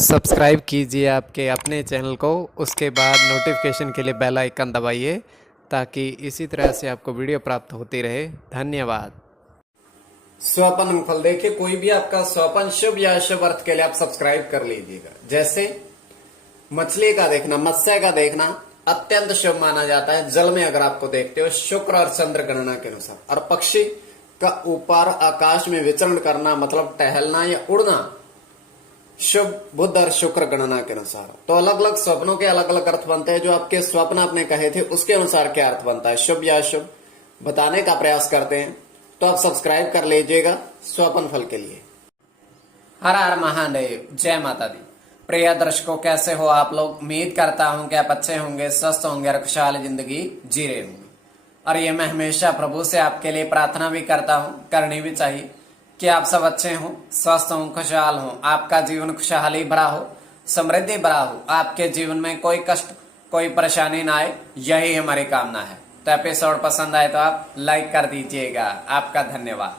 Subscribe कीजिए आपके अपने चैनल को, उसके बाद नोटिफिकेशन के लिए बेल आइकन दबाइए ताकि इसी तरह से आपको वीडियो प्राप्त होती रहे। धन्यवाद। स्वपन फल देखिए, कोई भी आपका स्वपन शुभ या अशुभ अर्थ के लिए आप सब्सक्राइब कर लीजिएगा। जैसे मछली का देखना, मत्स्य का देखना अत्यंत शुभ माना जाता है। जल में अगर आपको देखते हो शुक्र और चंद्र गणना के अनुसार, और पक्षी का ऊपर आकाश में विचरण करना मतलब टहलना या उड़ना शुभ बुध और शुक्र गणना के अनुसार। तो अलग अलग स्वप्नों के अलग अलग अर्थ बनते हैं। जो आपके स्वप्न आपने कहे थे उसके अनुसार क्या अर्थ बनता है, शुभ या अशुभ बताने का प्रयास करते हैं। तो आप सब्सक्राइब कर लीजिएगा स्वपन फल के लिए। हर हर महादेव, जय माता दी। प्रिय दर्शकों, कैसे हो आप लोग? उम्मीद करता हूं कि आप अच्छे होंगे, स्वस्थ होंगे और खुशहाल जिंदगी जी रहे होंगे। और ये मैं हमेशा प्रभु से आपके लिए प्रार्थना भी करता हूं, करनी भी चाहिए कि आप सब अच्छे हों, स्वस्थ हों, खुशहाल हों, आपका जीवन खुशहाली भरा हो, समृद्धि भरा हो, आपके जीवन में कोई कष्ट कोई परेशानी ना आए, यही हमारी कामना है। तो एपिसोड पसंद आए तो आप लाइक कर दीजिएगा, आपका धन्यवाद।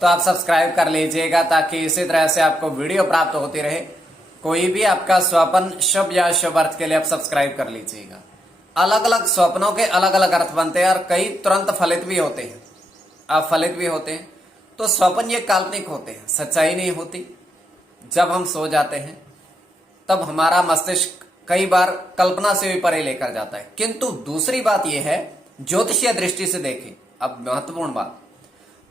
तो आप सब्सक्राइब कर लीजिएगा ताकि इसी तरह से आपको वीडियो प्राप्त होती रहे। कोई भी आपका स्वप्न शुभ या अशुभ अर्थ के लिए आप सब्सक्राइब कर लीजिएगा। अलग अलग स्वप्नों के अलग अलग अर्थ बनते हैं और कई तुरंत फलित भी होते हैं, अफलित भी होते हैं। तो स्वप्न ये काल्पनिक होते हैं, सच्चाई नहीं होती। जब हम सो जाते हैं तब हमारा मस्तिष्क कई बार कल्पना से भी परे लेकर जाता है। किंतु दूसरी बात यह है, ज्योतिषीय दृष्टि से देखें, अब महत्वपूर्ण बात,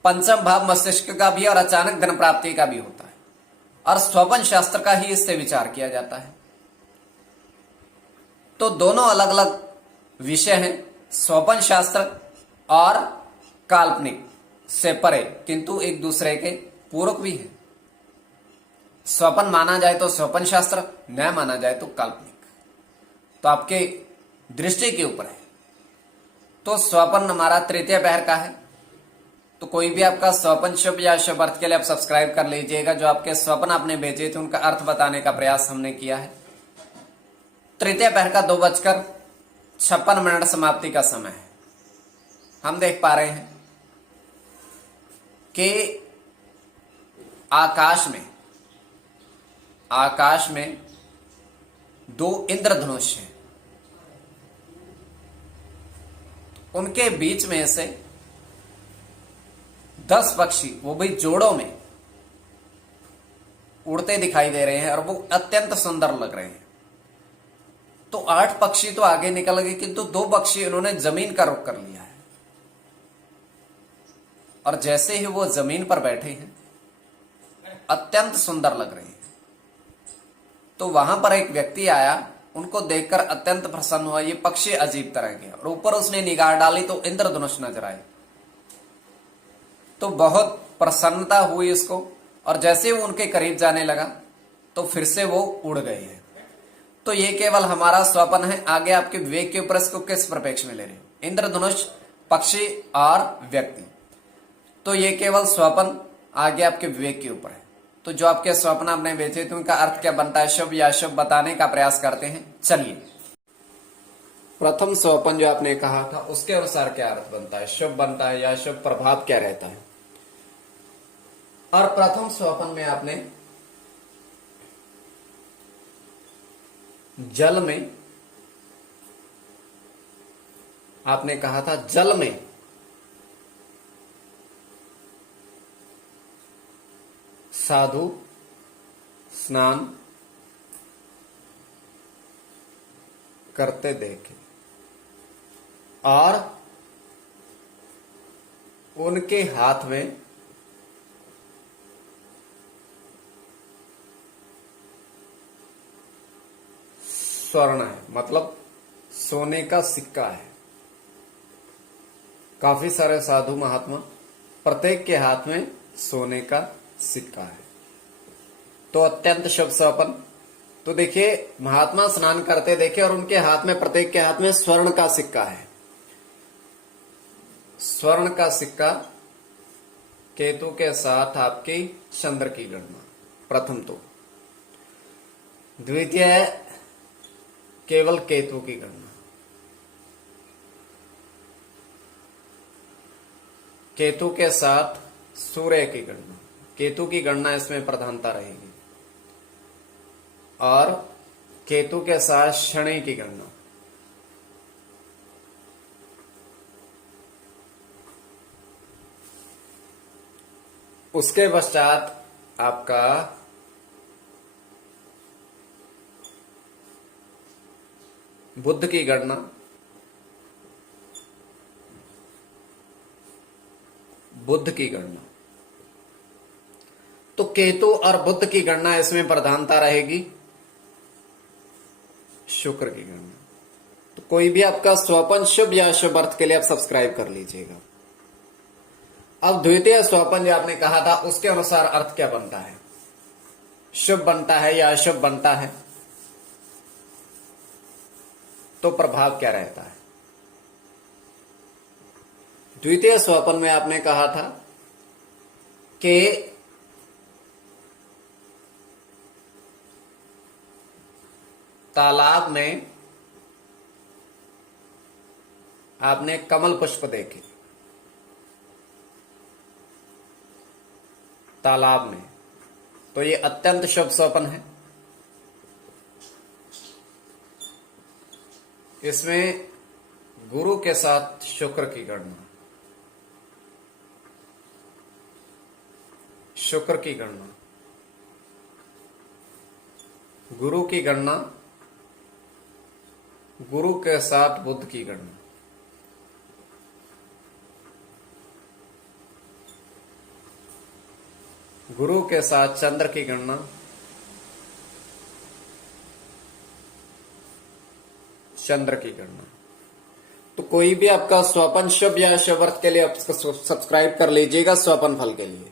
पंचम भाव मस्तिष्क का भी और अचानक धन प्राप्ति का भी होता है, और स्वप्न शास्त्र का ही इससे विचार किया जाता है। तो दोनों अलग अलग विषय हैं, स्वप्न शास्त्र और काल्पनिक से परे, किंतु एक दूसरे के पूरक भी है। स्वप्न माना जाए तो स्वप्न शास्त्र, न माना जाए तो काल्पनिक। तो आपके दृष्टि के ऊपर है। तो स्वप्न हमारा तृतीय पहर का है। तो कोई भी आपका स्वप्न शुभ या अशुभ अर्थ के लिए आप सब्सक्राइब कर लीजिएगा। जो आपके स्वप्न आपने भेजे थे उनका अर्थ बताने का प्रयास हमने किया है। तृतीय पहर का 2:56 समाप्ति का समय है। हम देख पा रहे हैं कि आकाश में 2 इंद्रधनुष हैं। उनके बीच में से 10 पक्षी, वो भी जोड़ों में उड़ते दिखाई दे रहे हैं और वो अत्यंत सुंदर लग रहे हैं। तो 8 पक्षी तो आगे निकल गए, किंतु 2 पक्षी उन्होंने जमीन का रुख कर लिया है। और जैसे ही वो जमीन पर बैठे हैं अत्यंत सुंदर लग रहे हैं। तो वहां पर एक व्यक्ति आया, उनको देखकर अत्यंत प्रसन्न हुआ। ये पक्षी अजीब तरह के, और ऊपर उसने निगाह डाली तो इंद्रधनुष नजर आए। तो बहुत प्रसन्नता हुई उसको, और जैसे वो उनके करीब जाने लगा तो फिर से वो उड़ गए हैं। तो ये केवल हमारा स्वप्न है। आगे आपके विवेक के ऊपर इसको किस परिप्रेक्ष्य में ले रहे हो, इंद्रधनुष, पक्षी और व्यक्ति। तो ये केवल स्वप्न आगे आपके विवेक के ऊपर है। तो जो आपके स्वप्न आपने बेचे थे उनका अर्थ क्या बनता है, शुभ या अशुभ बताने का प्रयास करते हैं। चलिए, प्रथम स्वप्न जो आपने कहा था उसके अनुसार क्या अर्थ बनता है, शुभ बनता है या अशुभ, प्रभाव क्या रहता है। और प्रथम स्वप्न में आपने जल में, आपने कहा था जल में साधु स्नान करते देखे और उनके हाथ में स्वर्ण है, मतलब सोने का सिक्का है। काफी सारे साधु महात्मा, प्रत्येक के हाथ में सोने का सिक्का है। तो अत्यंत शुभ स्वप्न। तो देखिए, महात्मा स्नान करते देखे और उनके हाथ में, प्रत्येक के हाथ में स्वर्ण का सिक्का है। स्वर्ण का सिक्का, केतु के साथ आपकी चंद्र की गणना, प्रथम तो। द्वितीय केवल केतु की गणना। केतु के साथ सूर्य की गणना, केतु की गणना इसमें प्रधानता रहेगी। और केतु के साथ शनि की गणना। उसके पश्चात आपका बुध की गणना, बुध की गणना। तो केतु और बुध की गणना इसमें प्रधानता रहेगी, शुक्र की गणना। तो कोई भी आपका स्वपन शुभ या अशुभ अर्थ के लिए आप सब्सक्राइब कर लीजिएगा। अब द्वितीय स्वपन जो आपने कहा था उसके अनुसार अर्थ क्या बनता है, शुभ बनता है या अशुभ बनता है, तो प्रभाव क्या रहता है। द्वितीय स्वपन में आपने कहा था कि तालाब में आपने कमल पुष्प देखे, तालाब में, तो ये अत्यंत शुभ स्वप्न है। इसमें गुरु के साथ शुक्र की गणना, शुक्र की गणना, गुरु की गणना, गुरु के साथ बुध की गणना। गुरु के साथ चंद्र की गणना, चंद्र की गणना। तो कोई भी आपका स्वपन शुभ या अशुभ अर्थ के लिए आप सब्सक्राइब कर लीजिएगा स्वपन फल के लिए।